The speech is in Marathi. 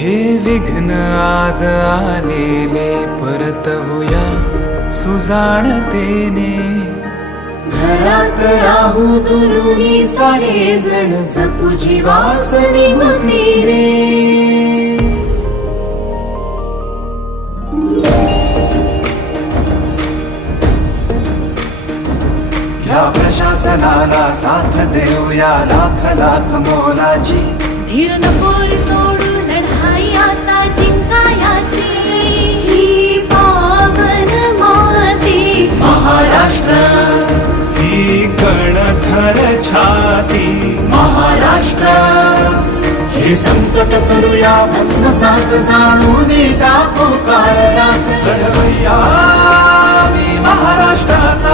हे विघ्न आज आलेले परतवूया सुजाणतेने. घरात राहू दुरुनी सारे जण जपू जीवास निगुतीने. या प्रशासनाला साथ देऊया लाख लाख मोलाची. धीर नको रे सोडू लढाई आता जिंकायाची. ही पावन माती महाराष्ट्र ही गणधर छाती. महाराष्ट्र हे संकट करूया भस्मसात जाणून टाकू काळ रात. लढवय्या मी महाराष्ट्राचा